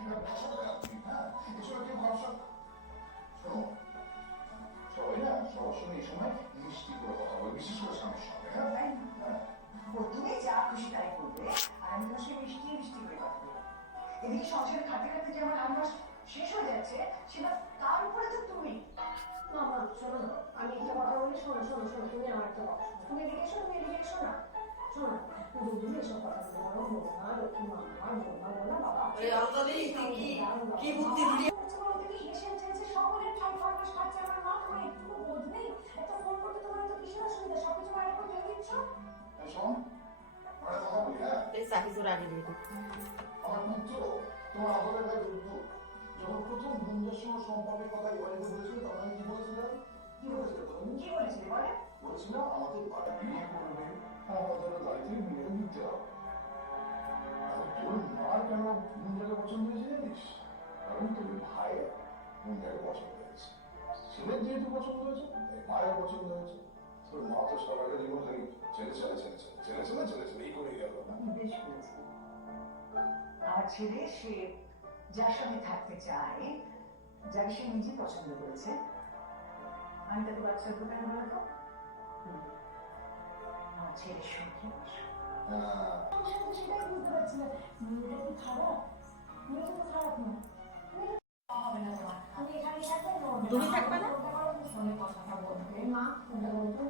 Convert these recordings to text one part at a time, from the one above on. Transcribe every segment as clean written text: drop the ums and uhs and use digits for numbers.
হ্যাঁ, এছাড়া কেউ ভরসা। শোনো, সবাই না সবার সঙ্গে এই সময় মিষ্টি করে কথা বলে, বিশেষ করে স্বামীর সঙ্গে। হ্যাঁ, তুমি যা খুশি তাই করবে, আর আমি তোমার সঙ্গে মিষ্টি মিষ্টি করে কথা বলবো। এদিকে সংসারে খাতে খাতে যে আমার আনবাস শেষ হয়ে যাচ্ছে, সেটা তার উপরে তো তুমি। মামা শোনো না, আমি একটা কথা বলি, শোনো শোনো শোনো, তুমি আমার একটা কথা শোনো, তুমি এদিকে শোনো, তুমি এদিকে শোনো না, শোনো দুদিন এসব কথা বলো, মোনা লক্ষ্মী মামা মোনা মোনা বাবা কি বুদ্ধি দিলি? সকলের ঠাই ফরমাস খাচ্ছে আমার মা, তোমার একটু বোধ নেই? একটা ফোন করতে তোমার তো কিসের অসুবিধা, সবকিছু বাইরে করে দিয়ে দিচ্ছ। শোন, আমরা কথা বলি। হ্যাঁ, আমার পুত্র তোমার আদরের ভাই দুর্গু যখন প্রথম বন্ধুর সঙ্গে সম্পর্কের কথা বাড়িতে বলেছিল, তখন আমি কি বলেছিলাম? কি বলেছিল তুমি? কি বলেছিলে বলে? বলেছিলাম আমাদের বাড়ি বিয়ে করবে, আমাদের বাড়িতে বিয়ে দিতে হবে। এখন তোর মার কেন মুন্ডাকে পছন্দ হয়েছে জানিস? কারণ তোর ভাইয়ের মুন্ডাকে পছন্দ হয়েছে, ছেলের যেহেতু পছন্দ হয়েছে তাই ভাইয়ের পছন্দ হয়েছে। তোর মা তো সবাইকে জীবন থেকে ছেলে ছেলে ছেলে ছেলে ছেলে ছেলে ছেলে ছেলে এই করে গেল না। বেশ করেছে। আমার ছেলে সে যার সঙ্গে থাকতে চায়, যাকে সে নিজে পছন্দ করেছে, আমি তাকে বাচ্চা দোকানে বলবো আমার ছেলের সঙ্গে বসো। সেটাই বুঝতে পারছি না, মেয়েটা কি খারাপ? মেয়েটা তো খারাপ না, হবে না তোমার। আমি এখানে থাকবে না, তুমি থাকবে না? ফোনে কথা বলবে মা, ফোনটা বলতো।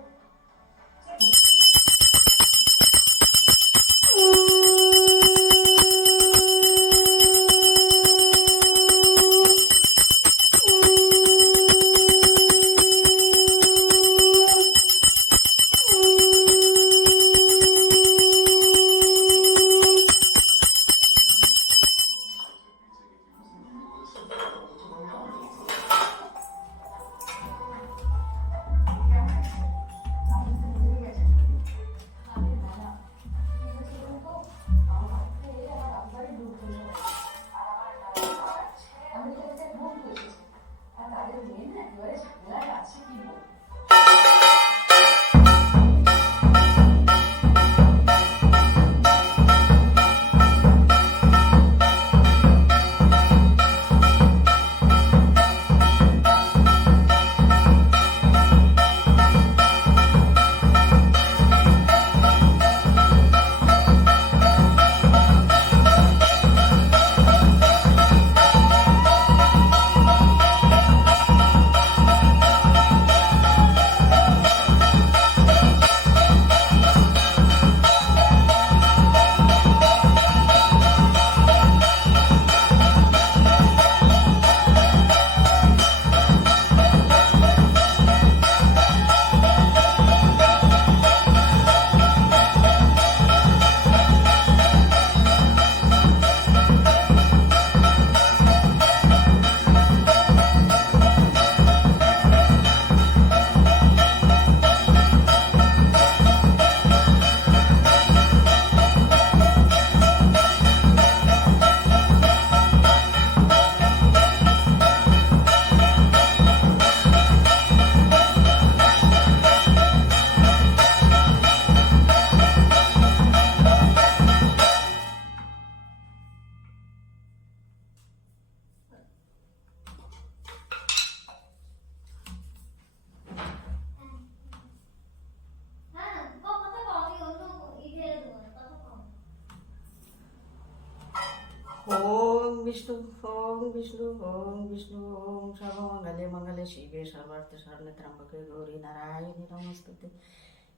ওম বিষ্ণু ওম বিষ্ণু ওম বিষ্ণু ওম সর্বমঙ্গলে মঙ্গলে শিবে সর্বার্থ শরণে ত্র্যম্বকে গৌরী নারায়ণী নমস্তুতে।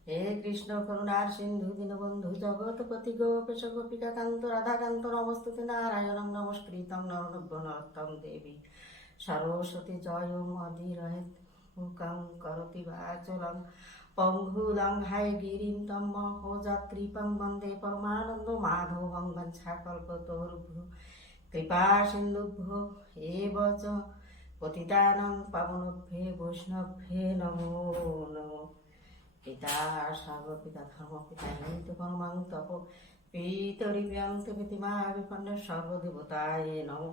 হে কৃষ্ণ করুণার সিন্ধু দীনবন্ধু জগৎপতি গোপেশ গোপিকা কান্ত রাধাকান্ত নমস্তুতে। নারায়ণং নমস্কৃতং নরনব্য নরোত্তম দেবী সরস্বতী জয় মদিরহেত মুখং করতি বাচলং পঙ্গুলং হায় গিরিম তম মহোযাত্রীপং বন্দে পরমানন্দ মাধবং বঞ্ছাকল্পতরুভ্যো কৃপা সিন্ধুভ্যো এব চ পতিতানাং পাবনেভ্যো বৈষ্ণবেভ্যো নমো নমো। পিতা সর্বপিতা ধর্ম পিতা হিন্দু পরমাং তপ পিতরিব্যান্ত পিতিমা বিপন্ন সর্বদেবতায় নমো।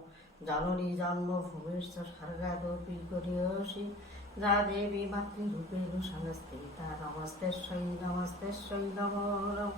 জননী জন্মভূমিশ্চ স্বর্গাদপি গরীয়সী যা দেবী মাতৃরূপেণ সংস্থিতা নমস্তেশ্বৈ নমস্তেশ্বৈ নমো নমঃ।